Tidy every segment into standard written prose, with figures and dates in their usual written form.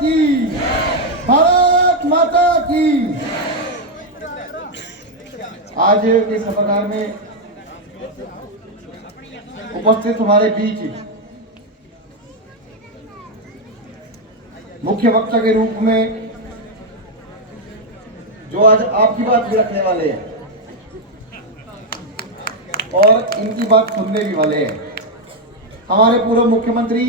की, भारत माता की। आज के सभागार में उपस्थित हमारे बीच मुख्य वक्ता के रूप में जो आज आपकी बात भी रखने वाले हैं और इनकी बात सुनने भी वाले हैं, हमारे पूर्व मुख्यमंत्री,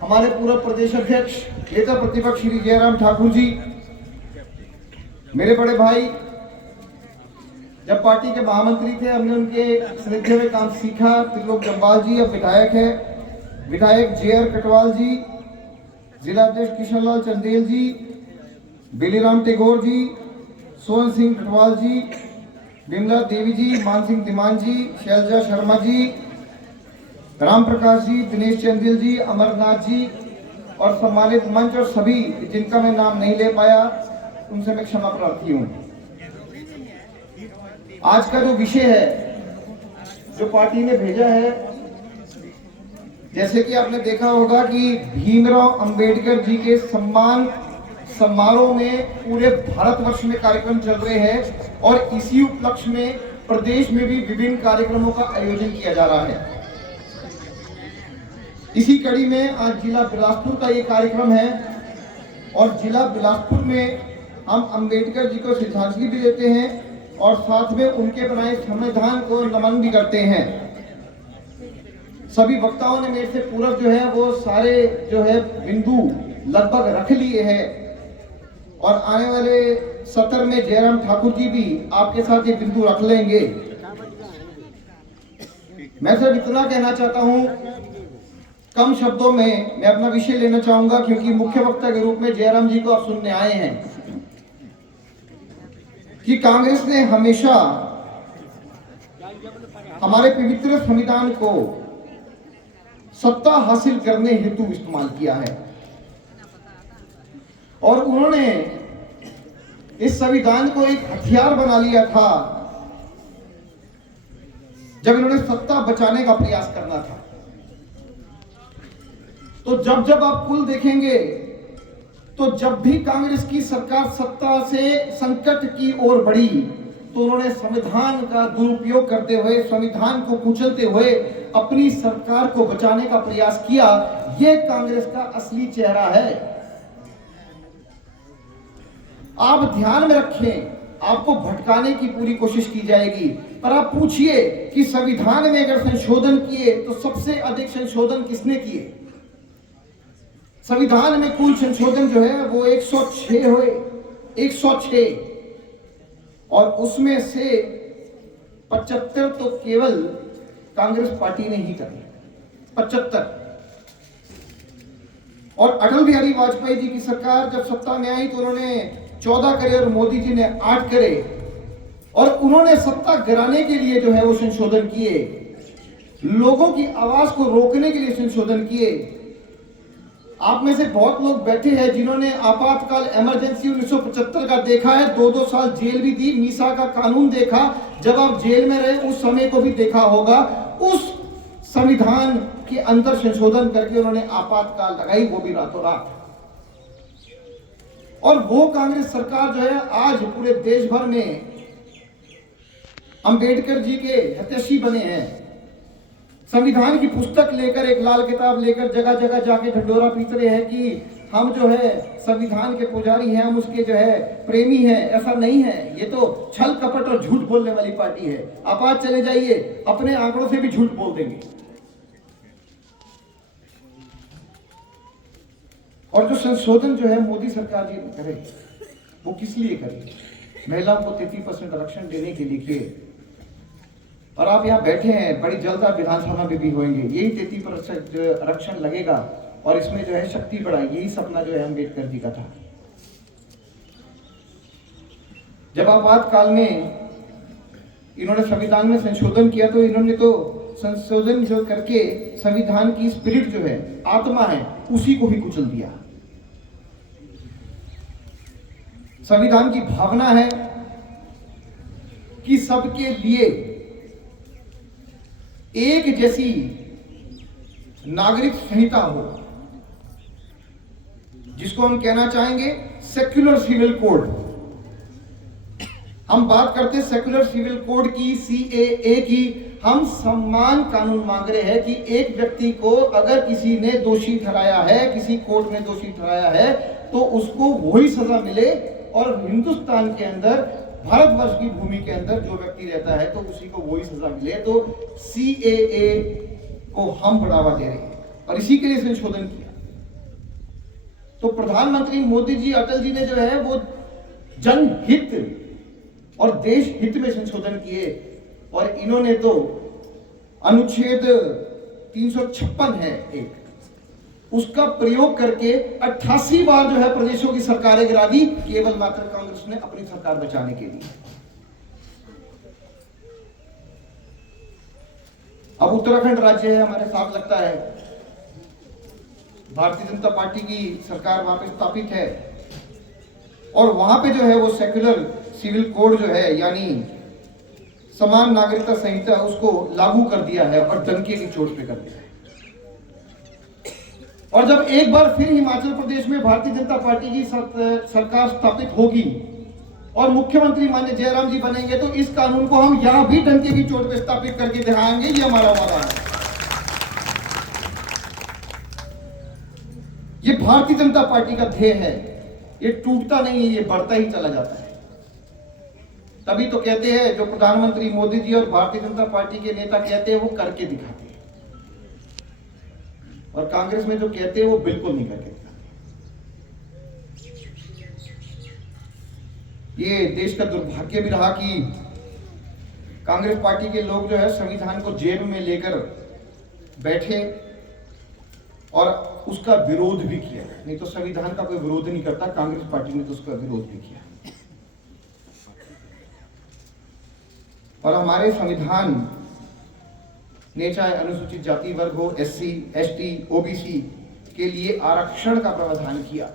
हमारे पूर्व प्रदेश अध्यक्ष नेता प्रतिपक्ष श्री जयराम ठाकुर जी, मेरे बड़े भाई, जब पार्टी के महामंत्री थे हमने उनके सानिध्य में काम सीखा। त्रिलोक जम्वाल जी अब विधायक है, विधायक जे.आर. कटवाल जी, जिलाध्यक्ष किशन लाल चंदेल जी, बेलीराम टेगोर जी, सोहन सिंह कटवाल जी, विमला देवी जी, मान सिंह तिमान जी, शैलजा शर्मा जी, राम प्रकाश जी, दिनेश चंदेल जी, अमरनाथ जी और सम्मानित मंच और सभी जिनका मैं नाम नहीं ले पाया उनसे मैं क्षमा प्रार्थी हूं। आज का जो विषय है जो पार्टी ने भेजा है, जैसे कि आपने देखा होगा कि भीमराव अंबेडकर जी के सम्मान समारोह में पूरे भारतवर्ष में कार्यक्रम चल रहे हैं और इसी उपलक्ष्य में प्रदेश में भी विभिन्न कार्यक्रमों का आयोजन किया जा रहा है। इसी कड़ी में आज जिला बिलासपुर का ये कार्यक्रम है और जिला बिलासपुर में हम अंबेडकर जी को श्रद्धांजलि भी देते हैं और साथ में उनके बनाए संविधान को नमन भी करते हैं। सभी वक्ताओं ने मेरे से पूर्व जो है वो सारे जो है बिंदु लगभग रख लिए हैं और आने वाले सत्र में जयराम ठाकुर जी भी आपके साथ ये बिंदु रख लेंगे। मैं सिर्फ इतना कहना चाहता हूं, कम शब्दों में मैं अपना विषय लेना चाहूंगा क्योंकि मुख्य वक्ता के रूप में जयराम जी को आप सुनने आए हैं कि कांग्रेस ने हमेशा हमारे पवित्र संविधान को सत्ता हासिल करने हेतु इस्तेमाल किया है और उन्होंने इस संविधान को एक हथियार बना लिया था जब इन्होंने सत्ता बचाने का प्रयास करना था। तो जब आप कुल देखेंगे तो जब भी कांग्रेस की सरकार सत्ता से संकट की ओर बढ़ी तो उन्होंने संविधान का दुरुपयोग करते हुए, संविधान को कुचलते हुए अपनी सरकार को बचाने का प्रयास किया। यह कांग्रेस का असली चेहरा है। आप ध्यान में रखें, आपको भटकाने की पूरी कोशिश की जाएगी, पर आप पूछिए कि संविधान में अगर संशोधन किए तो सबसे अधिक संशोधन किसने किए? संविधान में कुल संशोधन जो है वो 106 हुए, 106 और उसमें से 75 तो केवल कांग्रेस पार्टी ने ही करे, 75। और अटल बिहारी वाजपेयी जी की सरकार जब सत्ता में आई तो उन्होंने 14 करे और मोदी जी ने 8 करे और उन्होंने सत्ता गिराने के लिए जो है वो संशोधन किए, लोगों की आवाज को रोकने के लिए संशोधन किए। आप में से बहुत लोग बैठे हैं जिन्होंने आपातकाल इमरजेंसी 1975 का देखा है, 2-2 साल जेल भी दी, मीसा का कानून देखा, जब आप जेल में रहे उस समय को भी देखा होगा। उस संविधान के अंदर संशोधन करके उन्होंने आपातकाल लगाई, वो भी रातों रात। और वो कांग्रेस सरकार जो है आज पूरे देश भर में अंबेडकर जी के हितैषी बने हैं। संविधान की पुस्तक लेकर, एक लाल किताब लेकर जगह जगह जाके ढंढोरा पीट रहे हैं कि हम जो है संविधान के पुजारी हैं, हम उसके जो है प्रेमी हैं। ऐसा नहीं है, ये तो छल कपट और झूठ बोलने वाली पार्टी है। आप आज चले जाइए, अपने आंकड़ों से भी झूठ बोल देंगे। और जो संशोधन जो है मोदी सरकार जी ने करे वो किस लिए करे? महिलाओं को 33% आरक्षण देने के लिए किए। और आप यहाँ बैठे हैं, बड़ी जल्द आप विधानसभा में भी होंगे, यही 33% आरक्षण लगेगा और इसमें जो है शक्ति बढ़ाएगी। यही सपना जो है अम्बेडकर जी का था। जब आपातकाल में इन्होंने संविधान में संशोधन किया तो इन्होंने तो संशोधन जो करके संविधान की स्पिरिट जो है, आत्मा है, उसी को भी कुचल दिया। संविधान की भावना है कि सबके लिए एक जैसी नागरिक संहिता हो, जिसको हम कहना चाहेंगे सेक्युलर सिविल कोड। हम बात करते हैं सेक्युलर सिविल कोड की, CAA की। हम समान कानून मांग रहे हैं कि एक व्यक्ति को अगर किसी ने दोषी ठहराया है, किसी कोर्ट ने दोषी ठहराया है, तो उसको वही सजा मिले। और हिंदुस्तान के अंदर, भारतवर्ष की भूमि के अंदर जो व्यक्ति रहता है तो उसी को वही सजा मिले। तो CAA को हम बढ़ावा दे रहे हैं और इसी के लिए संशोधन किया। तो प्रधानमंत्री मोदी जी, अटल जी ने जो है वो जनहित और देश हित में संशोधन किए। और इन्होंने तो अनुच्छेद 356 है एक, उसका प्रयोग करके 88 बार जो है प्रदेशों की सरकारें गिरा दी, केवल मात्र कांग्रेस ने अपनी सरकार बचाने के लिए। अब उत्तराखंड राज्य है हमारे साथ, लगता है भारतीय जनता पार्टी की सरकार वहां पे स्थापित है और वहां पे जो है वो सेक्युलर सिविल कोड जो है, यानी समान नागरिकता संहिता, उसको लागू कर दिया है और डंके की चोट पे कर दिया है। और जब एक बार फिर हिमाचल प्रदेश में भारतीय जनता पार्टी की सरकार स्थापित होगी और मुख्यमंत्री माननीय जयराम जी बनेंगे, तो इस कानून को हम यहां भी डंके की चोट पे स्थापित करके दिखाएंगे। ये हमारा वादा है। ये भारतीय जनता पार्टी का ध्येय है। ये टूटता नहीं है, ये बढ़ता ही चला जाता है। तभी तो कहते हैं, जो प्रधानमंत्री मोदी जी और भारतीय जनता पार्टी के नेता कहते हैं वो करके दिखाते हैं, और कांग्रेस में जो कहते हैं वो बिल्कुल नहीं करके दिखाते। ये देश का दुर्भाग्य भी रहा कि कांग्रेस पार्टी के लोग जो है संविधान को जेब में लेकर बैठे और उसका विरोध भी किया। नहीं तो संविधान का कोई विरोध नहीं करता, कांग्रेस पार्टी ने तो उसका विरोध भी किया। और हमारे संविधान ने चाहे अनुसूचित जाति वर्ग हो, SC, ST, OBC के लिए आरक्षण का प्रावधान किया,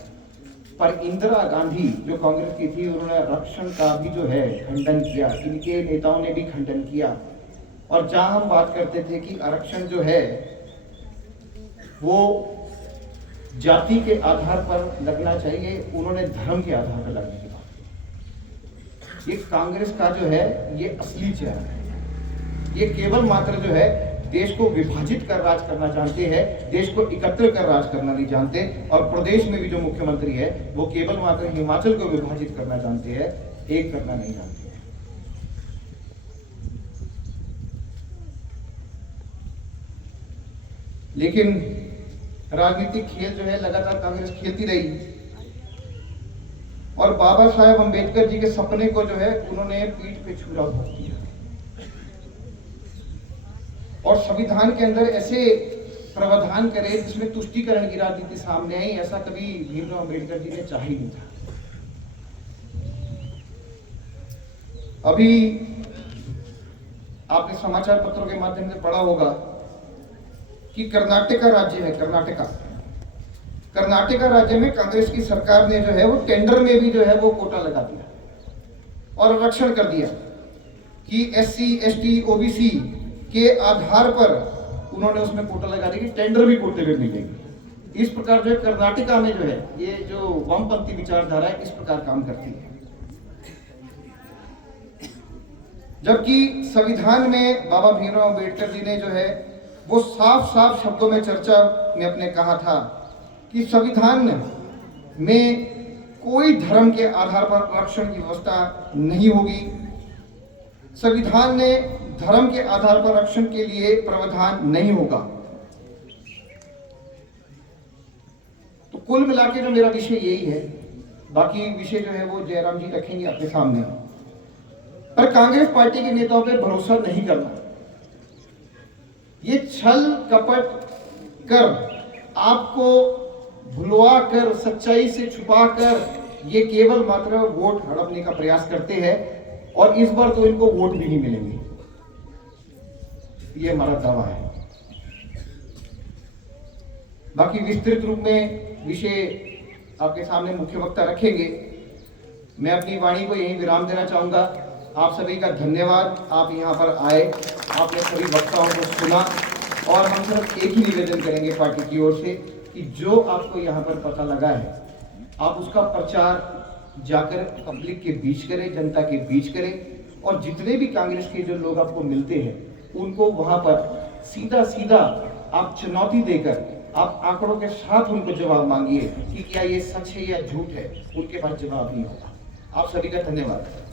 पर इंदिरा गांधी जो कांग्रेस की थी, उन्होंने आरक्षण का भी जो है खंडन किया। इनके नेताओं ने भी खंडन किया। और जहां हम बात करते थे कि आरक्षण जो है वो जाति के आधार पर लगना चाहिए, उन्होंने धर्म के आधार पर लगने की बात की। ये कांग्रेस का जो है ये असली चेहरा है। ये केवल मात्र जो है देश को विभाजित कर राज करना जानते हैं, देश को एकत्र कर राज करना नहीं जानते। और प्रदेश में भी जो मुख्यमंत्री है वो केवल मात्र हिमाचल को विभाजित करना जानते हैं, एक करना नहीं जानते हैं। लेकिन राजनीतिक खेल जो है लगातार कांग्रेस खेलती रही और बाबा साहेब अंबेडकर जी के सपने को जो है उन्होंने पीठ पे छुरा भोग दिया। और संविधान के अंदर ऐसे प्रावधान करे जिसमें तुष्टीकरण की राजनीति सामने आई, ऐसा कभी भीमराव अंबेडकर जी ने चाहा ही नहीं था। अभी आपने समाचार पत्रों के माध्यम से पढ़ा होगा कि कर्नाटका राज्य है, कर्नाटका राज्य में कांग्रेस की सरकार ने जो है वो टेंडर में भी जो है वो कोटा लगा दिया और आरक्षण कर दिया कि SC, ST, OBC के आधार पर उन्होंने उसमें कोटा लगा दिया कि टेंडर भी कोटे में मिलेंगे। इस प्रकार जो है कर्नाटका में जो है ये जो वामपंथी विचारधारा है इस प्रकार काम करती है। जबकि संविधान में बाबा भीमराव अंबेडकर जी ने जो है वो साफ साफ शब्दों में चर्चा में अपने कहा था कि संविधान में कोई धर्म के आधार पर आरक्षण की व्यवस्था नहीं होगी। संविधान ने धर्म के आधार पर आरक्षण के लिए प्रावधान नहीं होगा। तो कुल मिलाकर जो मेरा विषय यही है, बाकी विषय जो है वो जयराम जी रखेंगे आपके सामने। पर कांग्रेस पार्टी के नेताओं पर भरोसा नहीं करना। ये छल कपट कर, आपको भुलवा कर, सच्चाई से छुपा कर ये केवल मात्र वोट हड़पने का प्रयास करते हैं और इस बार तो इनको वोट भी नहीं मिलेंगे, ये हमारा दावा है। बाकी विस्तृत रूप में विषय आपके सामने मुख्य वक्ता रखेंगे। मैं अपनी वाणी को यहीं विराम देना चाहूंगा। आप सभी का धन्यवाद, आप यहाँ पर आए, आपने सभी वक्ताओं को सुना और हम सिर्फ एक ही निवेदन करेंगे पार्टी की ओर से कि जो आपको यहाँ पर पता लगा है आप उसका प्रचार जाकर पब्लिक के बीच करें, जनता के बीच करें, और जितने भी कांग्रेस के जो लोग आपको मिलते हैं उनको वहां पर सीधा सीधा आप चुनौती देकर आप आंकड़ों के साथ उनको जवाब मांगिए कि क्या ये सच है या झूठ है। उनके पास जवाब नहीं होगा। आप सभी का धन्यवाद।